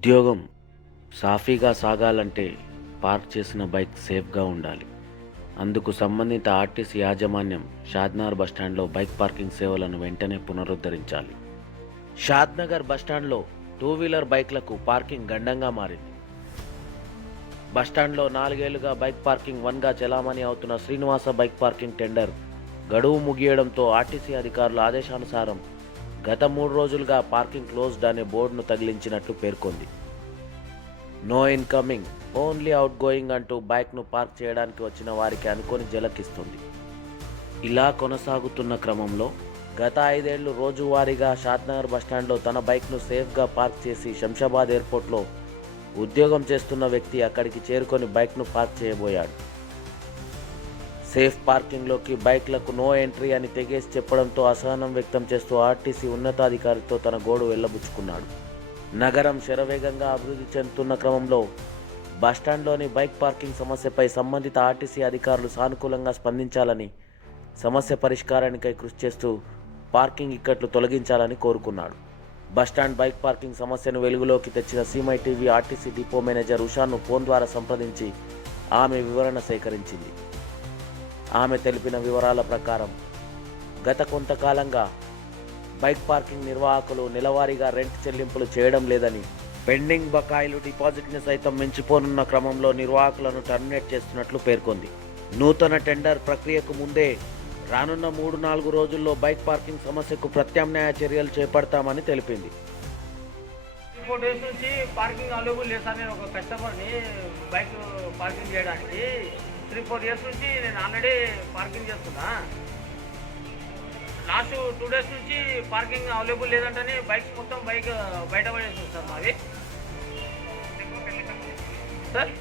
ఉద్యోగం సాఫీగా సాగాలంటే పార్క్ చేసిన బైక్ సేఫ్గా ఉండాలి. అందుకు సంబంధిత ఆర్టీసీ యాజమాన్యం షాద్నగర్ బస్టాండ్లో బైక్ పార్కింగ్ సేవలను వెంటనే పునరుద్ధరించాలి. షాద్నగర్ బస్టాండ్లో టూ వీలర్ బైక్లకు పార్కింగ్ గండంగా మారింది. బస్టాండ్లో 4 ఏళ్లుగా బైక్ పార్కింగ్ 1గా చెలామణి అవుతున్న శ్రీనివాస బైక్ పార్కింగ్ టెండర్ గడువు ముగియడంతో ఆర్టీసీ అధికారుల ఆదేశానుసారం గత 3 రోజులుగా పార్కింగ్ క్లోజ్డ్ అనే బోర్డును తగిలించినట్లు పేర్కొంది. No incoming, only outgoing అంటూ బైక్ను పార్క్ చేయడానికి వచ్చిన వారికి అనుకోని జలకిస్తుంది. ఇలా కొనసాగుతున్న క్రమంలో గత 5 ఏళ్లు రోజువారీగా షాద్నగర్ బస్టాండ్లో తన బైక్ను సేఫ్గా పార్క్ చేసి శంషాబాద్ ఎయిర్పోర్ట్లో ఉద్యోగం చేస్తున్న వ్యక్తి అక్కడికి చేరుకొని బైక్ను పార్క్ చేయబోయాడు. సేఫ్ పార్కింగ్లోకి బైక్లకు నో ఎంట్రీ అని తెగేసి చెప్పడంతో అసహనం వ్యక్తం చేస్తూ ఆర్టీసీ ఉన్నతాధికారితో తన గోడు వెళ్లబుచ్చుకున్నాడు. నగరం శరవేగంగా అభివృద్ధి చెందుతున్న క్రమంలో బస్టాండ్లోని బైక్ పార్కింగ్ సమస్యపై సంబంధిత ఆర్టీసీ అధికారులు సానుకూలంగా స్పందించాలని, సమస్య పరిష్కారానికై కృషి చేస్తూ పార్కింగ్ ఇక్కట్లు తొలగించాలని కోరుకున్నాడు. బస్టాండ్ బైక్ పార్కింగ్ సమస్యను వెలుగులోకి తెచ్చిన సీమై టీవీ ఆర్టీసీ డిపో మేనేజర్ ఉషాను ఫోన్ ద్వారా సంప్రదించి ఆమె వివరణ సేకరించింది. ఆమె తెలిపిన వివరాల ప్రకారం గత కొంతకాలంగా బైక్ పార్కింగ్ నిర్వాహకులు నెలవారీగా రెంట్ చెల్లింపులు చేయడం లేదని, పెండింగ్ బకాయిలు డిపాజిట్ని సైతం మించిపోనున్న క్రమంలో నిర్వాహకులను టర్మినేట్ చేస్తున్నట్లు పేర్కొంది. నూతన టెండర్ ప్రక్రియకు ముందే రానున్న 3-4 రోజుల్లో బైక్ పార్కింగ్ సమస్యకు ప్రత్యామ్నాయ చర్యలు చేపడతామని తెలిపింది. 4 డేస్ నుంచి పార్కింగ్ అవైలబుల్ లేదు సార్. నేను ఒక కస్టమర్ని బైక్ పార్కింగ్ చేయడానికి 3-4 ఇయర్స్ నుంచి నేను ఆల్రెడీ పార్కింగ్ చేస్తున్నా. లాస్ట్ 2 డేస్ నుంచి పార్కింగ్ అవైలబుల్ లేదంటని బైక్స్ మొత్తం బయట పడేస్తుంది సార్ మాది సార్.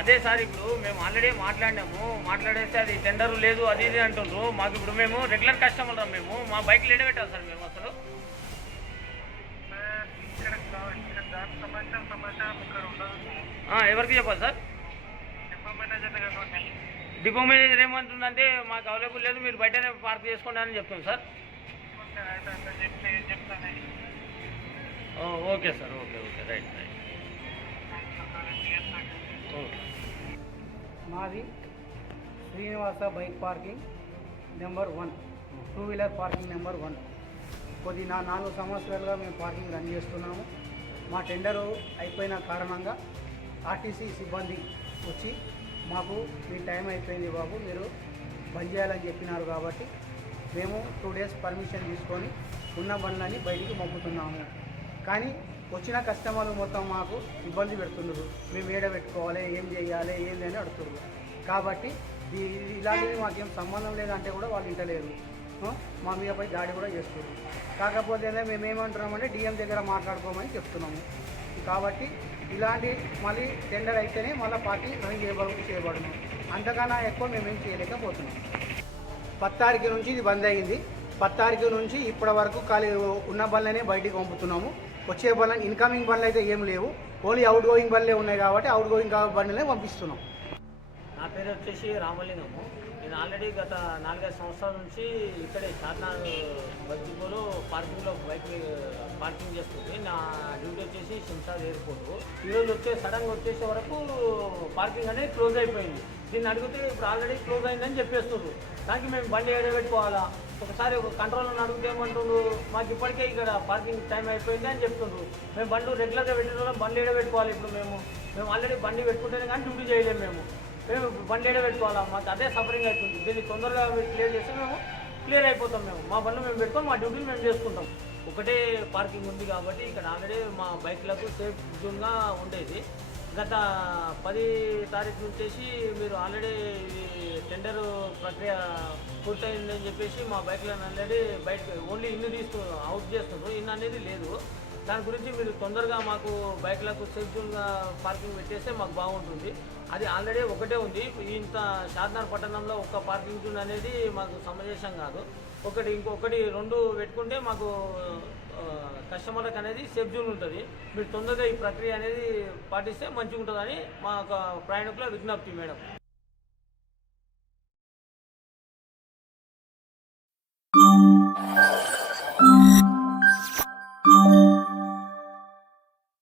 అదే సార్, ఇప్పుడు మేము ఆల్రెడీ మాట్లాడేస్తే అది టెండర్ లేదు అది ఇది అంటుండ్రు. మాకు ఇప్పుడు మేము రెగ్యులర్ కస్టమర్ మేము మా బైక్ లేడ పెట్టాలి సార్ మేము అసలు. ఎవరికి చెప్పాలి సార్? డిపో మేనేజర్ ఏమంటుందంటే మాకు అవైలబుల్ లేదు, మీరు బయటనే పార్క్ చేసుకోండి అని చెప్తుంది sir. Okay sir, okay right. మాది Srinivasa bike parking number 1, two wheeler parking number 1. కొద్ది 4 సంవత్సరాలుగా మేము పార్కింగ్ రన్ చేస్తున్నాము. మా టెండరు అయిపోయిన కారణంగా ఆర్టీసీ సిబ్బంది వచ్చి మాకు మీ టైం అయిపోయింది బాబు, మీరు బంద్ చేయాలని చెప్పినారు. కాబట్టి మేము 2 డేస్ పర్మిషన్ తీసుకొని ఉన్న బండ్లని బయటికి పంపుతున్నాము. కానీ వచ్చిన కస్టమర్లు మొత్తం మాకు ఇబ్బంది పెడుతున్నారు. మేము ఏడ పెట్టుకోవాలి, ఏం చేయాలి, ఏంది అని అడుగుతున్నారు. కాబట్టి ఇలాంటివి మాకేం సంబంధం లేదంటే కూడా వాళ్ళు ఇంటలేరు. మా మీదపై దాడి కూడా చేస్తున్నారు. కాకపోతే మేమేమంటున్నామంటే డిఎం దగ్గర మాట్లాడుకోమని చెప్తున్నాము. కాబట్టి ఇలాంటి మళ్ళీ టెండర్ అయితేనే మళ్ళీ పార్కింగ్ రన్ చేయబడును. అంతకన్నా ఎక్కువ మేమేం చేయలేకపోతున్నాం. 10 తారీఖు నుంచి ఇది బంద్ అయింది. 10 తారీఖు నుంచి ఇప్పటి వరకు ఖాళీ ఉన్న బండ్లనే బయటికి పంపుతున్నాము. వచ్చే బండ్లు, ఇన్కమింగ్ బండ్లు అయితే ఏం లేవు, ఓన్లీ అవుట్ గోయింగ్ బండ్లే ఉన్నాయి. కాబట్టి అవుట్ గోయింగ్ బండ్లనే పంపిస్తున్నాం. నా పేరు వచ్చేసి రామలింగము. నేను ఆల్రెడీ గత 4-5 సంవత్సరాల నుంచి ఇక్కడే షాద్నగర్ బస్ డిపోలో పార్కింగ్లో బైక్ పార్కింగ్ చేస్తుంది. నా డ్యూటీ వచ్చేసి శంషాబాద్ ఎయిర్పోర్టు. ఈరోజు సడన్గా వచ్చేసే వరకు పార్కింగ్ అనేది క్లోజ్ అయిపోయింది. దీన్ని అడిగితే ఇప్పుడు ఆల్రెడీ క్లోజ్ అయిందని చెప్పేస్తున్నారు. దానికి మేము బండి పెట్టుకోవాలా? ఒకసారి ఒక కంట్రోల్ అడిగితే ఏమంటుండ్రు, మాకు ఇప్పటికే ఇక్కడ పార్కింగ్ టైం అయిపోయింది అని చెప్తుండ్రు. మేము బండ్లు రెగ్యులర్గా పెట్టిన బండ్లు పెట్టుకోవాలి. ఇప్పుడు మేము ఆల్రెడీ బండి పెట్టుకుంటేనే కానీ డ్యూటీ చేయలేము. మేము బండి పెట్టుకోవాలా? మాకు అదే సఫరింగ్ అవుతుంది. దీన్ని తొందరగా క్లియర్ చేస్తే మేము క్లియర్ అయిపోతాం. మా బండ్లు మేము పెట్టుకొని మా డ్యూటీని మేము చేసుకుంటాం. ఒకటే పార్కింగ్ ఉంది కాబట్టి ఇక్కడ ఆల్రెడీ మా బైక్లకు సేఫ్ జోన్గా ఉండేది. గత 10 తారీఖు నుంచేసి మీరు ఆల్రెడీ టెండర్ ప్రక్రియ పూర్తయిందని చెప్పేసి మా బైక్లను ఆల్రెడీ బయట ఓన్లీ ఇన్ని అవుట్ చేస్తున్నారు. ఇన్ని అనేది లేదు. దాని గురించి మీరు తొందరగా మాకు బైక్లకు సేఫ్ జోన్గా పార్కింగ్ పెట్టేస్తే మాకు బాగుంటుంది. అది ఆల్రెడీ ఒకటే ఉంది. ఇంత షాద్నగర్ పట్టణంలో ఒక్క పార్కింగ్ జోన్ అనేది మాకు సమంజసం కాదు. ఇంకొకటి 2 పెట్టుకుంటే మాకు కస్టమర్లకు అనేది సేఫ్ జోన్ ఉంటుంది. మీరు తొందరగా ఈ ప్రక్రియ అనేది పాటిస్తే మంచిగా ఉంటుందని మా ప్రయాణికుల విజ్ఞప్తి మేడం.